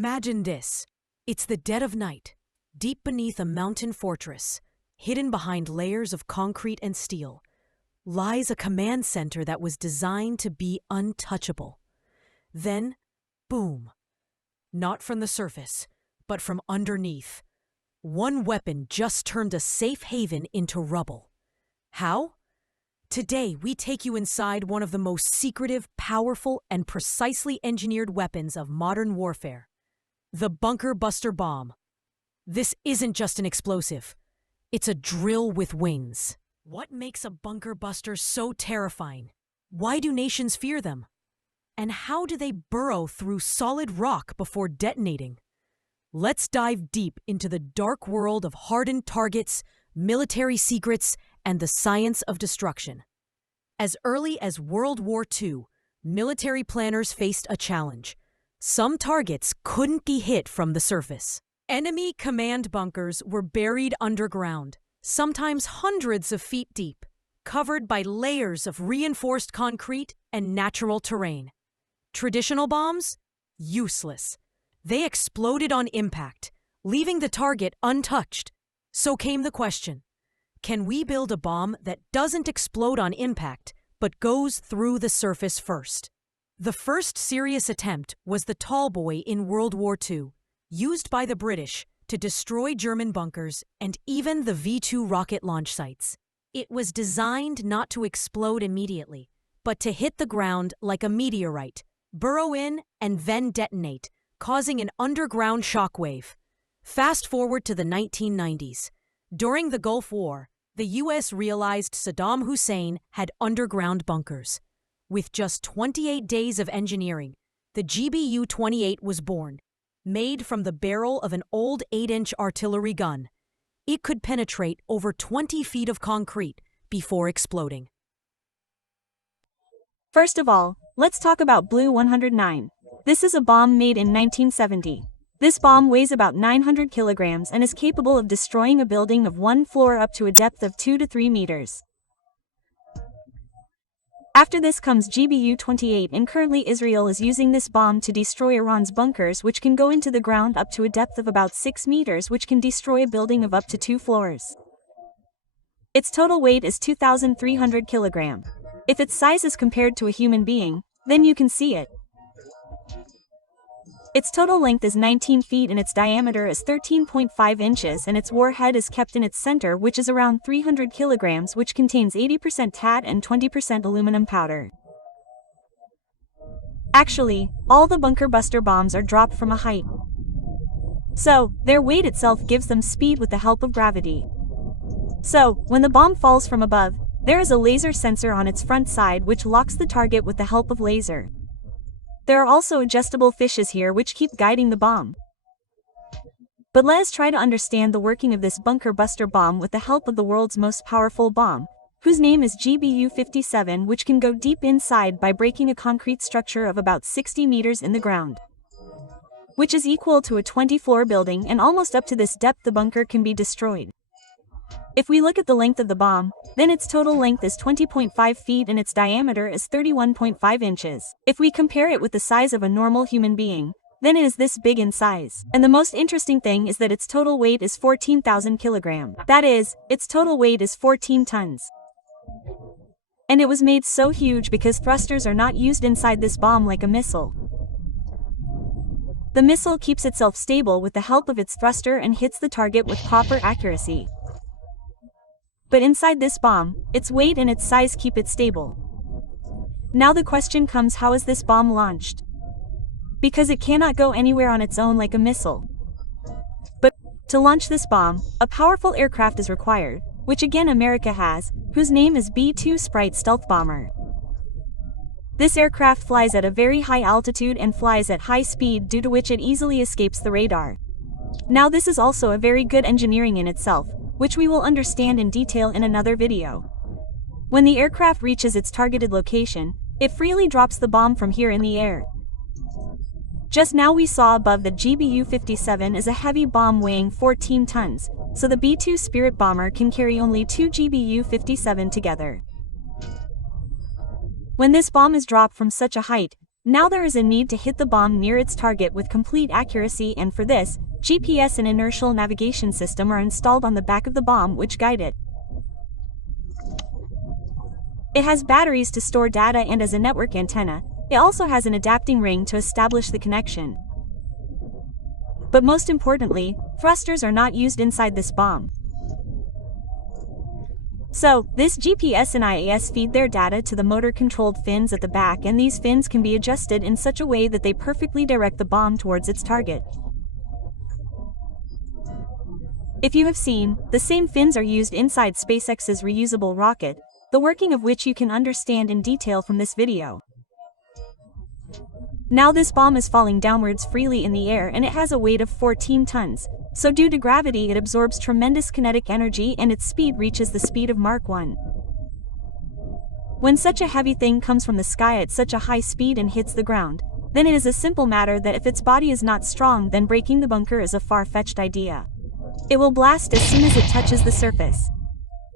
Imagine this. It's the dead of night, deep beneath a mountain fortress, hidden behind layers of concrete and steel, lies a command center that was designed to be untouchable. Then, boom. Not from the surface, but from underneath. One weapon just turned a safe haven into rubble. How? Today, we take you inside one of the most secretive, powerful, and precisely engineered weapons of modern warfare. The Bunker Buster Bomb. This isn't just an explosive. It's a drill with wings. What makes a bunker buster so terrifying? Why do nations fear them? And how do they burrow through solid rock before detonating? Let's dive deep into the dark world of hardened targets, military secrets, and the science of destruction. As early as World War II, military planners faced a challenge. Some targets couldn't be hit from the surface. Enemy command bunkers were buried underground, sometimes hundreds of feet deep, covered by layers of reinforced concrete and natural terrain. Traditional bombs? Useless. They exploded on impact, leaving the target untouched. So came the question, can we build a bomb that doesn't explode on impact, but goes through the surface first? The first serious attempt was the Tallboy in World War II, used by the British to destroy German bunkers and even the V-2 rocket launch sites. It was designed not to explode immediately, but to hit the ground like a meteorite, burrow in, and then detonate, causing an underground shockwave. Fast forward to the 1990s. During the Gulf War, the U.S. realized Saddam Hussein had underground bunkers. With just 28 days of engineering, the GBU-28 was born, made from the barrel of an old 8-inch artillery gun. It could penetrate over 20 feet of concrete before exploding. First of all, let's talk about Blue 109. This is a bomb made in 1970. This bomb weighs about 900 kilograms and is capable of destroying a building of one floor up to a depth of 2 to 3 meters. After this comes GBU-28, and currently Israel is using this bomb to destroy Iran's bunkers, which can go into the ground up to a depth of about 6 meters, which can destroy a building of up to 2 floors. Its total weight is 2,300 kilograms. If its size is compared to a human being, then you can see it. Its total length is 19 feet and its diameter is 13.5 inches, and its warhead is kept in its center, which is around 300 kilograms, which contains 80% TAT and 20% aluminum powder. Actually, all the bunker buster bombs are dropped from a height. So, their weight itself gives them speed with the help of gravity. So, when the bomb falls from above, there is a laser sensor on its front side which locks the target with the help of laser. There are also adjustable fishes here which keep guiding the bomb. But let us try to understand the working of this bunker buster bomb with the help of the world's most powerful bomb, whose name is GBU-57, which can go deep inside by breaking a concrete structure of about 60 meters in the ground, which is equal to a 20-floor building, and almost up to this depth the bunker can be destroyed. If we look at the length of the bomb, then its total length is 20.5 feet and its diameter is 31.5 inches. If we compare it with the size of a normal human being, then it is this big in size. And the most interesting thing is that its total weight is 14,000 kilograms. That is, its total weight is 14 tons. And it was made so huge because thrusters are not used inside this bomb like a missile. The missile keeps itself stable with the help of its thruster and hits the target with proper accuracy. But inside this bomb, its weight and its size keep it stable. Now the question comes, how is this bomb launched? Because it cannot go anywhere on its own like a missile. But to launch this bomb, a powerful aircraft is required, which again America has, whose name is B-2 Sprite Stealth Bomber. This aircraft flies at a very high altitude and flies at high speed, due to which it easily escapes the radar. Now this is also a very good engineering in itself, which we will understand in detail in another video. When the aircraft reaches its targeted location, it freely drops the bomb from here in the air. Just now we saw above that GBU-57 is a heavy bomb weighing 14 tons, so the B-2 Spirit bomber can carry only 2 GBU-57 together. When this bomb is dropped from such a height, Now there is a need to hit the bomb near its target with complete accuracy, and for this, GPS and inertial navigation system are installed on the back of the bomb which guide it. It has batteries to store data, and as a network antenna, it also has an adapting ring to establish the connection. But most importantly, thrusters are not used inside this bomb. So, this GPS and IAS feed their data to the motor-controlled fins at the back, and these fins can be adjusted in such a way that they perfectly direct the bomb towards its target. If you have seen, the same fins are used inside SpaceX's reusable rocket, the working of which you can understand in detail from this video. Now this bomb is falling downwards freely in the air, and it has a weight of 14 tons, so due to gravity it absorbs tremendous kinetic energy and its speed reaches the speed of Mach 1. When such a heavy thing comes from the sky at such a high speed and hits the ground, then it is a simple matter that if its body is not strong, then breaking the bunker is a far-fetched idea. It will blast as soon as it touches the surface.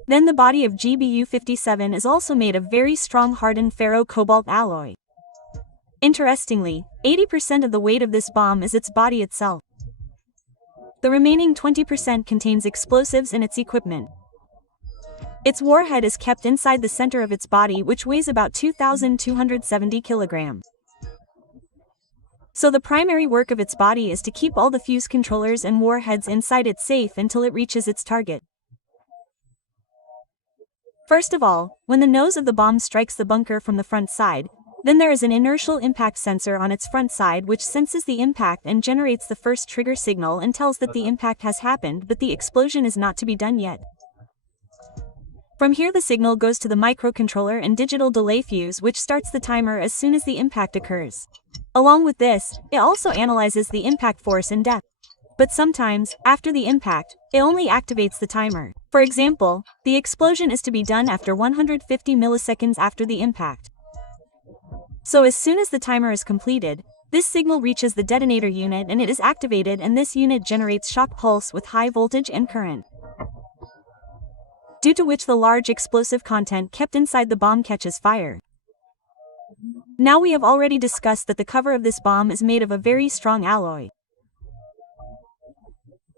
Then the body of GBU-57 is also made of very strong hardened ferro-cobalt alloy. Interestingly, 80% of the weight of this bomb is its body itself. The remaining 20% contains explosives and its equipment. Its warhead is kept inside the center of its body, which weighs about 2,270 kilograms. So the primary work of its body is to keep all the fuse controllers and warheads inside it safe until it reaches its target. First of all, when the nose of the bomb strikes the bunker from the front side, then there is an inertial impact sensor on its front side which senses the impact and generates the first trigger signal and tells that the impact has happened, but the explosion is not to be done yet. From here the signal goes to the microcontroller and digital delay fuse, which starts the timer as soon as the impact occurs. Along with this, it also analyzes the impact force and depth. But sometimes, after the impact, it only activates the timer. For example, the explosion is to be done after 150 milliseconds after the impact. So as soon as the timer is completed, this signal reaches the detonator unit and it is activated, and this unit generates shock pulse with high voltage and current, due to which the large explosive content kept inside the bomb catches fire. Now we have already discussed that the cover of this bomb is made of a very strong alloy.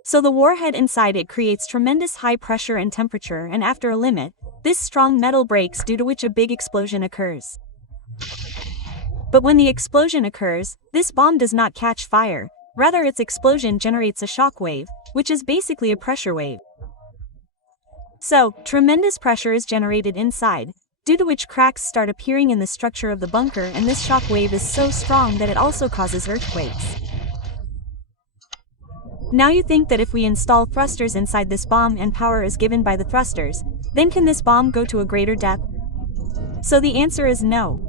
So the warhead inside it creates tremendous high pressure and temperature, and after a limit, this strong metal breaks, due to which a big explosion occurs. But when the explosion occurs, this bomb does not catch fire, rather its explosion generates a shock wave, which is basically a pressure wave. So, tremendous pressure is generated inside, due to which cracks start appearing in the structure of the bunker, and this shock wave is so strong that it also causes earthquakes. Now you think that if we install thrusters inside this bomb and power is given by the thrusters, then can this bomb go to a greater depth? So the answer is no.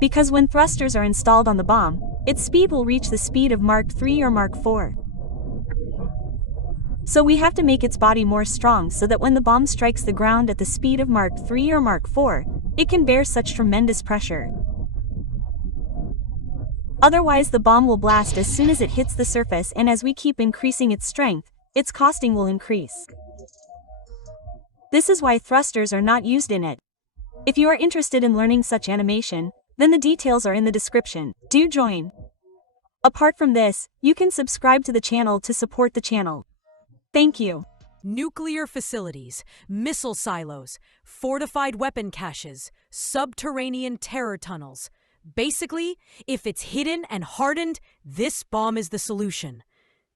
Because when thrusters are installed on the bomb, its speed will reach the speed of Mach 3 or Mach 4. So we have to make its body more strong so that when the bomb strikes the ground at the speed of Mach 3 or Mach 4, it can bear such tremendous pressure. Otherwise the bomb will blast as soon as it hits the surface, and as we keep increasing its strength, its costing will increase. This is why thrusters are not used in it. If you are interested in learning such animation, then the details are in the description. Do join. Apart from this, you can subscribe to the channel to support the channel. Thank you. Nuclear facilities, missile silos, fortified weapon caches, subterranean terror tunnels. Basically, if it's hidden and hardened, this bomb is the solution.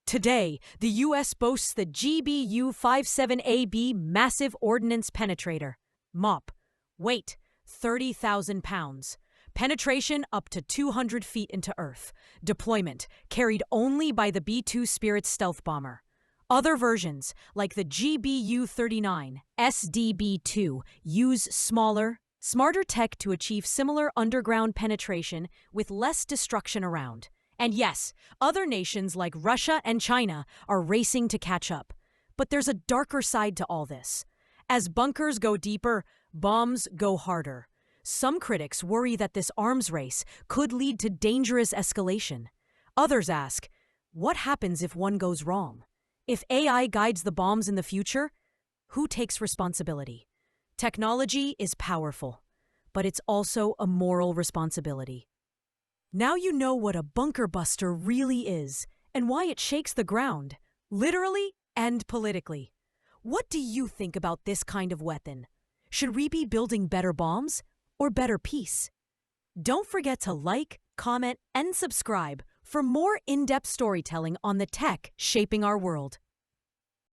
Today, the U.S. boasts the GBU-57 Massive Ordnance Penetrator, MOP. Weight, 30,000 pounds. Penetration up to 200 feet into Earth. Deployment carried only by the B-2 Spirit stealth bomber. Other versions, like the GBU-39 SDB-2, use smaller, smarter tech to achieve similar underground penetration with less destruction around. And yes, other nations like Russia and China are racing to catch up. But there's a darker side to all this. As bunkers go deeper, bombs go harder. Some critics worry that this arms race could lead to dangerous escalation. Others ask, what happens if one goes wrong? If AI guides the bombs in the future, who takes responsibility? Technology is powerful, but it's also a moral responsibility. Now you know what a bunker buster really is and why it shakes the ground, literally and politically. What do you think about this kind of weapon? Should we be building better bombs or better peace? Don't forget to like, comment, and subscribe for more in-depth storytelling on the tech shaping our world.